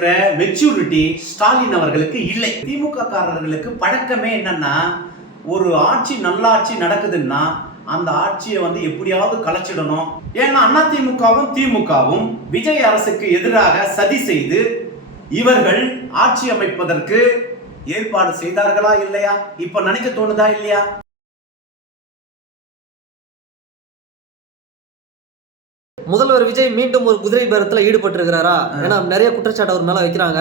இருக்கிற மெச்சூரிட்டி ஸ்டாலின் அவர்களுக்கு இல்லை. திமுக காரர்களுக்கு பழக்கமே என்னன்னா, ஒரு ஆட்சி நல்லாட்சி நடக்குதுன்னா அந்த ஆட்சியை வந்து எப்படியாவது கலைச்சிடணும். ஏன்னா அதிமுகவும் திமுகவும் விஜய் அரசுக்கு எதிராக சதி செய்து இவர்கள் ஆட்சி அமைப்பதற்கு ஏற்பாடு செய்தார்களா இல்லையா? இப்ப நினைக்க தோணுதா இல்லையா? முதல்வர் விஜய் மீண்டும் ஒரு குதிரை பேரத்தில் ஈடுபட்டிருக்கிறாரா? ஏன்னா நிறைய குற்றச்சாட்டு அவர் மேலே வைக்கிறாங்க.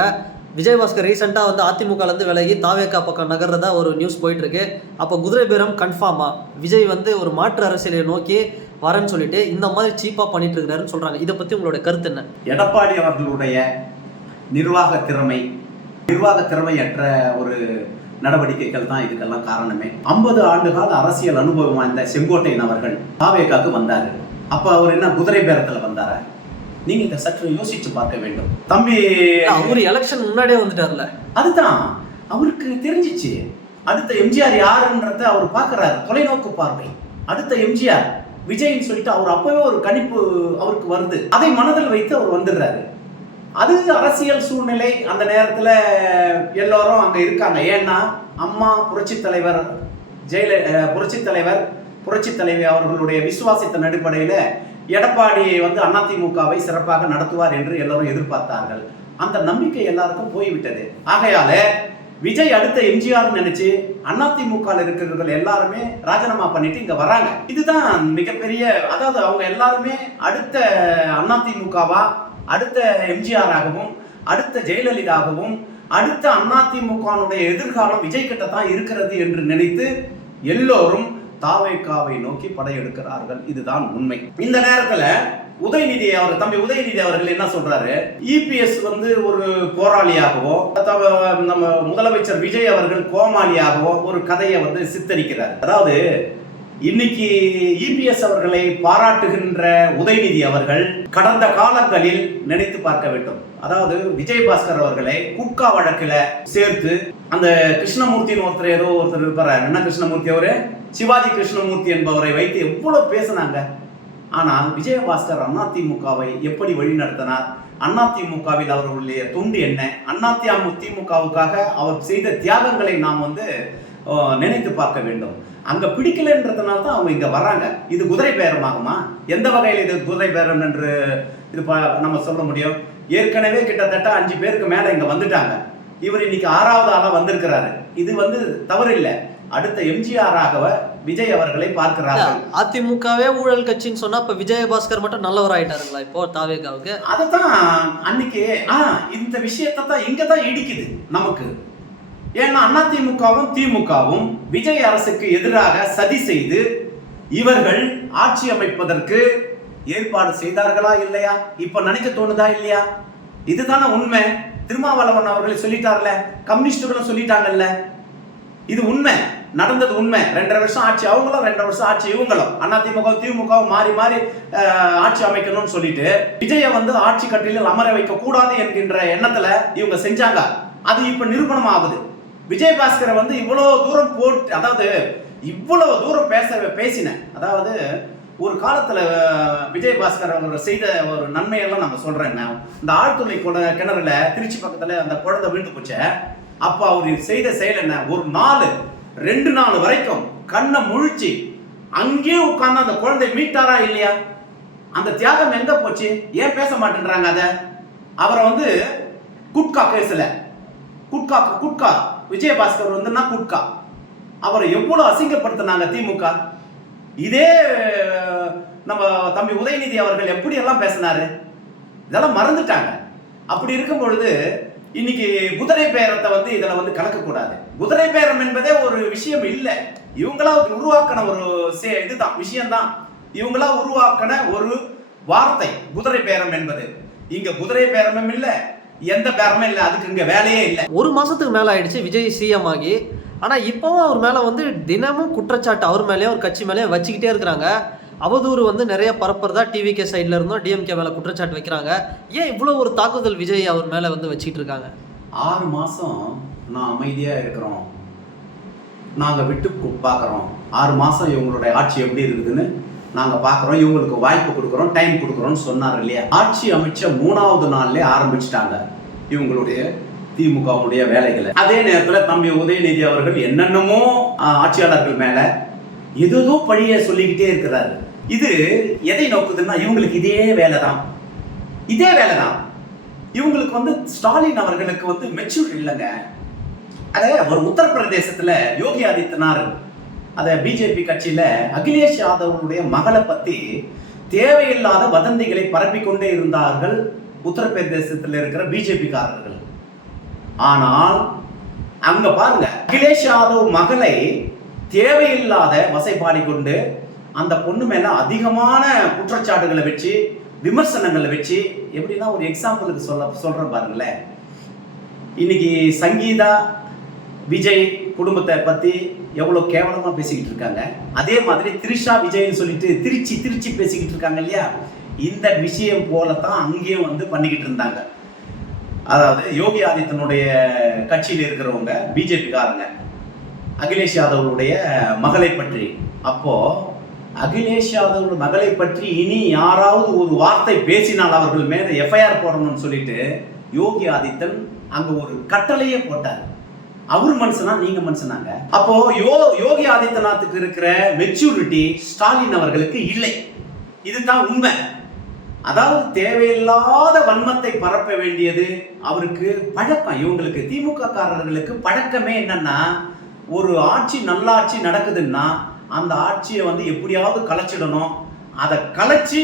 விஜயபாஸ்கர் ரீசெண்டாக வந்து அதிமுகலேருந்து விலகி தாவேகா பக்கம் நகர்றதா ஒரு நியூஸ் போயிட்டு இருக்கு. அப்போ குதிரை பேரம் கன்ஃபார்மா விஜய் வந்து ஒரு மாற்று அரசியலை நோக்கி வரேன்னு சொல்லிட்டு இந்த மாதிரி சீப்பாக பண்ணிட்டு இருக்கிறாருன்னு சொல்றாங்க. இதை பற்றி உங்களோட கருத்து என்ன? எடப்பாடி அவர்களுடைய நிர்வாக திறமையற்ற ஒரு நடவடிக்கைகள் தான் இதுக்கெல்லாம் காரணமே. 50 ஆண்டுகால அரசியல் அனுபவம் வாய்ந்த செங்கோட்டையன் அவர்கள் தாவேகாக்கு வந்தாரு. அப்ப அவர் என்ன குதிரை பேரத்துல வந்தார? நீங்க இதை சற்று யோசிச்சு பார்க்க வேண்டும். தம்பி அவரு எலெக்ஷன் முன்னாடியே வந்துட்டார்ல. அதுதான் அவருக்கு தெரிஞ்சிச்சு. அடுத்த எம்ஜிஆர் யாருன்றத அவர் பார்க்கிறாரு. தொலைநோக்கு பார்வை. அடுத்த எம்ஜிஆர் விஜய்ன்னு சொல்லிட்டு அவர் அப்பவே ஒரு கணிப்பு அவருக்கு வருது. அதை மனதில் வைத்து அவர் வந்துடுறாரு. அது அரசியல் சூழ்நிலை. அந்த நேரத்துல எல்லாரும் அங்க இருக்காங்க. ஏன்னா அம்மா புரட்சி தலைவி அவர்களுடைய விசுவாசத்தின் அடிப்படையில எடப்பாடி வந்து அதிமுகவை சிறப்பாக நடத்துவார் என்று எல்லாரும் எதிர்பார்த்தார்கள். அந்த நம்பிக்கை எல்லாருக்கும் போய்விட்டது. ஆகையால விஜய் அடுத்த எம்ஜிஆர் நினைச்சு அதிமுக இருக்கிறவர்கள் எல்லாருமே ராஜினாமா பண்ணிட்டு இங்க வராங்க. இதுதான் மிகப்பெரிய, அதாவது அவங்க எல்லாருமே அடுத்த அதிமுகவா, அடுத்த எம்ஜிஆர் ஆகவும், அடுத்த ஜெயலலிதாகவும், அடுத்த அதிமுகனுடைய எதிர்காலம் விஜய் கிட்ட தான் இருக்கிறது என்று நினைத்து எல்லோரும் தாவேகாவை நோக்கி படையெடுக்கிறார்கள். இதுதான் உண்மை. இந்த நேரத்துல தம்பி உதயநிதி அவர்கள் என்ன சொல்றாரு? இபிஎஸ் வந்து ஒரு போராளியாகவோ, நம்ம முதலமைச்சர் விஜய் அவர்கள் கோமாளியாகவோ ஒரு கதையை வந்து சித்தரிக்கிறார். அதாவது இன்னைக்கு இபிஎஸ் அவர்களை பாராட்டுகின்ற உதயநிதி அவர்கள் கடந்த காலங்களில் நினைத்து பார்க்க வேண்டும். அதாவது விஜயபாஸ்கர் அவர்களை குட்கா வழக்கில சேர்த்து அந்த கிருஷ்ணமூர்த்தின்னு ஒருத்தர் இருப்பாரு. என்ன கிருஷ்ணமூர்த்தி? அவரு சிவாஜி கிருஷ்ணமூர்த்தி என்பவரை வைத்து எவ்வளவு பேசினாங்க. ஆனால் விஜயபாஸ்கர் அதிமுகவை எப்படி வழிநடத்தினார்? அதிமுகவில் அவர்களுடைய தொண்டு என்ன? அதிமுகவுக்காக அவர் செய்த தியாகங்களை நாம் வந்து நினைத்து பார்க்க வேண்டும். அங்க பிடிக்கலன்றதுனால தான் அவங்க இங்க வர்றாங்க. இது குதிரை பேரமாகுமா? எந்த வகையில் இது குதிரை பேரம் என்று இது நம்ம சொல்ல முடியும்? ஏற்கனவே கிட்டத்தட்ட 5 பேருக்கு மேல இங்க வந்துட்டாங்க. இவர் இன்னைக்கு 6வது ஆளா வந்திருக்கிறாரு. இது வந்து தவறு இல்லை. அடுத்த எம்ஜிஆராக விஜய் அவர்களை பார்க்கிறார்கள். அதிமுகவே ஊழல் கட்சின்னு சொன்னா இப்ப விஜயபாஸ்கர் மட்டும் நல்லவர் ஆயிட்டாருங்களா இப்போ தாவேகாவுக்கு? அதுதான் அன்னைக்கு இந்த விஷயத்தை தான் இங்கதான் இடிக்குது நமக்கு. ஏன்னா அதிமுகவும் திமுகவும் விஜய் அரசுக்கு எதிராக சதி செய்து இவர்கள் ஆட்சி அமைப்பதற்கு ஏற்பாடு செய்தார்களா இல்லையா? இப்ப நினைக்க தோணுதா இல்லையா? இதுதானே உண்மை. திருமாவளவன் அவர்கள் சொல்லிட்டார்ல, கம்யூனிஸ்டுகளும் சொல்லிட்டாங்கல்ல. இது உண்மை, நடந்தது உண்மை. 2.5 வருஷம் ஆட்சி அவங்களும், 2.5 வருஷம் ஆட்சி இவங்களும். அதிமுக திமுகவும் மாறி மாறி ஆட்சி அமைக்கணும்னு சொல்லிட்டு விஜய வந்து ஆட்சி கட்டிலில் அமர வைக்க கூடாது என்கின்ற எண்ணத்துல இவங்க செஞ்சாங்க. அது இப்ப நிரூபணம் ஆகுது. விஜயபாஸ்கரை வந்து இவ்வளவு தூரம் போட்டு, அதாவது இவ்வளவு தூரம் பேசின, அதாவது ஒரு காலத்துல விஜயபாஸ்கர் அவர் செய்த ஒரு நன்மையெல்லாம் நம்ம சொல்றேன். இந்த ஆழ்துளை கிணறுல திருச்சி பக்கத்துல அந்த குழந்தை வீழ்ந்து போச்ச, அப்ப அவர் செய்த செயல் என்ன? ஒரு 2 நாள் வரைக்கும் கண்ணை முழிச்சு அங்கேயே உட்கார்ந்து அந்த குழந்தை மீட்டாரா இல்லையா? அந்த தியாகம் எங்க போச்சு? ஏன் பேச மாட்டேன்றாங்க? அத அவரை வந்து குட்கா கேஸ்ல குட்கா விஜயபாஸ்கர் வந்து குட்கா அவரை எவ்வளவு அசிங்கப்படுத்தினாங்க திமுக. இதே நம்ம தம்பி உதயநிதி அவர்கள் எப்படி எல்லாம் பேசினாரு? இதெல்லாம் மறந்துட்டாங்க. அப்படி இருக்கும் பொழுது இன்னைக்கு குதிரை பேரத்தை வந்து இதுல வந்து கலக்கக்கூடாது. குதிரை பேரம் என்பதே ஒரு விஷயம் இல்லை. இவங்களா உருவாக்கின ஒரு இதுதான் விஷயம்தான். இவங்களா உருவாக்கின ஒரு வார்த்தை குதிரை பேரம் என்பது. இங்க குதிரை பேரமும் இல்லை, எந்த பேரமும் இல்லை. அதுக்கு இங்க வேலையே இல்லை. 1 மாசத்துக்கு மேல ஆயிடுச்சு விஜய் சிஎம் ஆகி. ஆனா இப்பவும் அவர் மேல வந்து தினமும் குற்றச்சாட்டு அவர் மேலேயும் ஒரு கட்சி மேலேயும் வச்சுக்கிட்டே இருக்கிறாங்க. அவதூறு வந்து நிறைய பரப்புறதா டிவிகே சைட்ல இருந்தும் டிஎம்கே மேல குற்றச்சாட்டு வைக்கிறாங்க. ஏன் இவ்வளவு ஒரு தாக்குதல் விஜய் அவர் மேல வந்து வச்சுக்கிட்டு இருக்காங்க? 6 மாசம் நான் அமைதியா இருக்கிறோம், நாங்க விட்டு பார்க்குறோம். 6 மாசம் இவங்களுடைய ஆட்சி எப்படி இருக்குதுன்னு நாங்க பார்க்குறோம், இவங்களுக்கு வாய்ப்பு கொடுக்குறோம், டைம் கொடுக்குறோம்னு சொன்னார் இல்லையா? ஆட்சி அமைச்ச 3வது நாள்லேயே ஆரம்பிச்சிட்டாங்க. இவங்களுடைய திமுகவுடைய வேலைகளை. அதே நேரத்தில் தம்பி உதயநிதி அவர்கள் என்னென்னமோ ஆட்சியாளர்கள் மேல ஏதோ பழிய சொல்லிக்கிட்டே இருக்கிறாரு. இது எதை நோக்குதுன்னா இவங்களுக்கு இதே வேலைதான். இவங்களுக்கு வந்து ஸ்டாலின் அவர்களுக்கு வந்து மெச்சூர் இல்லைங்க. அதே ஒரு உத்தரப்பிரதேசத்துல யோகி ஆதித்யநாத் அத பிஜேபி கட்சியில அகிலேஷ் யாதவனுடைய மகளை பத்தி தேவையில்லாத வதந்திகளை பரப்பிக்கொண்டே இருந்தார்கள் உத்தரப்பிரதேசத்தில் இருக்கிற பிஜேபி காரர்கள். ஆனால் அங்க பாருங்க, அகிலேஷ் யாதவ் மகளை தேவையில்லாத வசைபாடிக்கொண்டு அந்த பொண்ணு மேல அதிகமான குற்றச்சாட்டுகளை வச்சு விமர்சனங்களை வச்சு, எப்படின்னா ஒரு எக்ஸாம்பிளுக்கு சொல்றேன் பாருங்களேன். இன்னைக்கு சங்கீதா விஜய் குடும்பத்தை பத்தி எவ்வளவு கேவலமா பேசிக்கிட்டு இருக்காங்க. அதே மாதிரி திரிஷா விஜய்னு சொல்லிட்டு திருச்சி பேசிக்கிட்டு இருக்காங்க இல்லையா. இந்த விஷயம் போலத்தான் அங்கேயும் வந்து பண்ணிக்கிட்டு இருந்தாங்க. அதாவது யோகி ஆதித்யனுடைய கட்சியில் இருக்கிறவங்க பிஜேபி காரங்க அகிலேஷ் யாதவனுடைய மகளை பற்றி. அப்போ அகிலேஷ் யாதவ் மகளை பற்றி இனி யாராவது ஒரு வார்த்தை பேசினால் அவர்கள் மேல எஃப்ஐஆர் போடணும்னு சொல்லிட்டு யோகி ஆதித்யன் அங்க ஒரு கட்டளையே போட்டார். அவர் மனுஷனா, நீங்க மனுஷனாங்க. அப்போ யோகி ஆதித்யநாத்துக்கு இருக்கிற மெச்சூரிட்டி ஸ்டாலின் அவர்களுக்கு இல்லை. இதுதான் உண்மை. அதாவது தேவையில்லாத வன்மத்தை பரப்ப வேண்டியது அவருக்கு பழக்கம். இவங்களுக்கு திமுக காரர்களுக்கு பழக்கமே என்னன்னா, ஒரு ஆட்சி நல்லாட்சி நடக்குதுன்னா அந்த ஆட்சியை வந்து எப்படியாவது கலைச்சிடணும், அதை கலைச்சி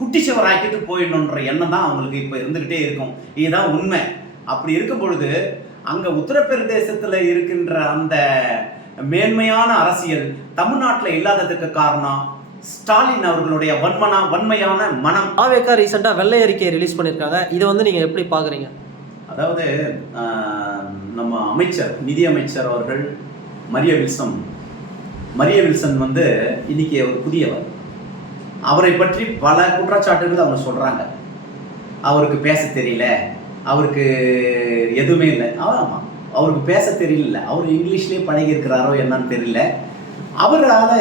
குட்டி சுவர் ஆக்கிட்டு போயிடணுன்ற எண்ணம் தான் அவங்களுக்கு இப்ப இருந்துகிட்டே இருக்கும். இதுதான் உண்மை. அப்படி இருக்கும் பொழுது அங்க உத்தரப்பிரதேசத்துல இருக்கின்ற அந்த மேன்மையான அரசியல் தமிழ்நாட்டில் இல்லாததுக்கு காரணம் ஸ்டாலின் அவர்களுடைய வன்மையான மனம். தாவேகா ரீசெண்டா வெள்ளை அறிக்கையை ரிலீஸ் பண்ணிருக்காங்க. இதை வந்து நீங்க எப்படி பாக்குறீங்க? அதாவது நம்ம அமைச்சர், நிதி அமைச்சர் அவர்கள் மரிய வில்சன் வந்து இன்னைக்கு ஒரு புதியவர். அவரை பற்றி பல குற்றச்சாட்டுகள் அவங்க சொல்றாங்க. அவருக்கு பேச தெரியல, அவருக்கு எதுவுமே இல்லை. ஆமாம், அவருக்கு பேச தெரியல, அவர் இங்கிலீஷ்லேயே பழகி இருக்கிறாரோ என்னன்னு தெரியல.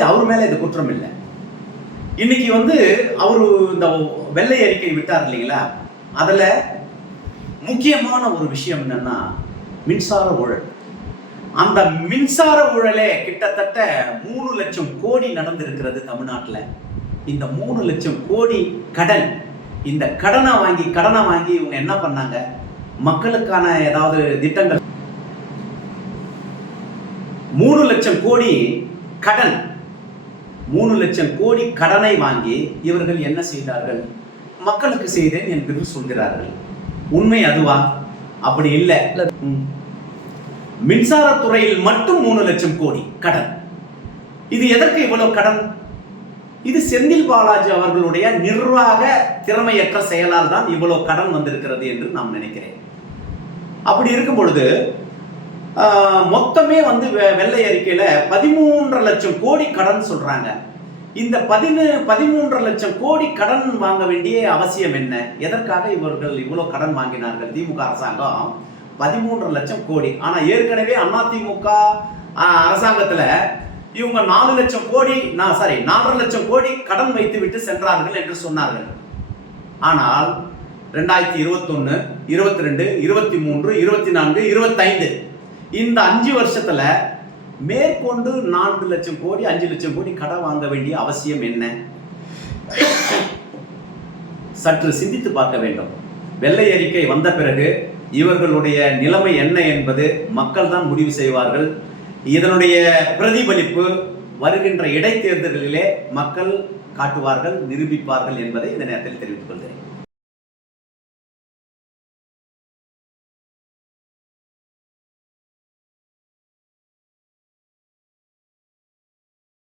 அவர் மேலே இது குற்றம் இல்லை. இன்னைக்கு வந்து அவரு இந்த வெள்ளை அறிக்கை விட்டார் இல்லைங்களா, அதில் முக்கியமான ஒரு விஷயம் என்னன்னா மின்சார ஊழல். அந்த மின்சார ஊழலே கிட்டத்தட்ட 3 லட்சம் கோடி நடந்திருக்கிறது தமிழ்நாட்டில். இந்த 3 லட்சம் கோடி கடன், இந்த கடனை வாங்கி இவங்க என்ன பண்ணாங்க, மக்களுக்கான ஏதாவது திட்டங்கள். 3 லட்சம் கோடி கடன், 3 லட்சம் கோடி கடனை வாங்கி இவர்கள் என்ன செய்தார்கள்? மக்களுக்கு செய்தேன் என்று சொல்கிறார்கள். உண்மை அதுவா? அப்படி இல்லை. மின்சாரத்துறையில் மட்டும் 3 லட்சம் கோடி கடன். இது எதற்கு இவ்வளவு கடன்? இது செந்தில் பாலாஜி அவர்களுடைய நிர்வாக திறமையற்ற செயலால் தான் இவ்வளவு கடன் வந்திருக்கிறது என்று நான் நினைக்கிறேன். அப்படி இருக்கும் பொழுது மொத்தமே வந்து வெள்ளை அறிக்கையில 13.5 லட்சம் கோடி கடன் சொல்றாங்க. இந்த 13.5 லட்சம் கோடி கடன் வாங்க வேண்டிய அவசியம் என்ன? எதற்காக இவர்கள் இவ்வளவு கடன் வாங்கினார்கள்? திமுக அரசாங்கம் 13.5 லட்சம் கோடி. ஆனா ஏற்கனவே அதிமுக அரசாங்கத்துல இவங்க 4 லட்சம் கோடி 4.5 லட்சம் கோடி கடன் வைத்து விட்டு சென்றார்கள் என்று சொன்னார்கள். ஆனால் 2021, 22, 23, 24, 25 இந்த 5 வருஷத்துல மேற்கொண்டு 4 லட்சம் கோடி 5 லட்சம் கோடி கடன் வாங்க வேண்டிய அவசியம் என்ன? சற்று சிந்தித்து பார்க்க வேண்டும். வெள்ளை அறிக்கை வந்த பிறகு இவர்களுடைய நிலைமை என்ன என்பது மக்கள் தான் முடிவு செய்வார்கள். இதனுடைய பிரதிபலிப்பு வருகின்ற இடைத்தேர்தல்களிலே மக்கள் காட்டுவார்கள், நிரூபிப்பார்கள் என்பதை இந்த நேரத்தில் தெரிவித்துக் கொள்கிறேன்.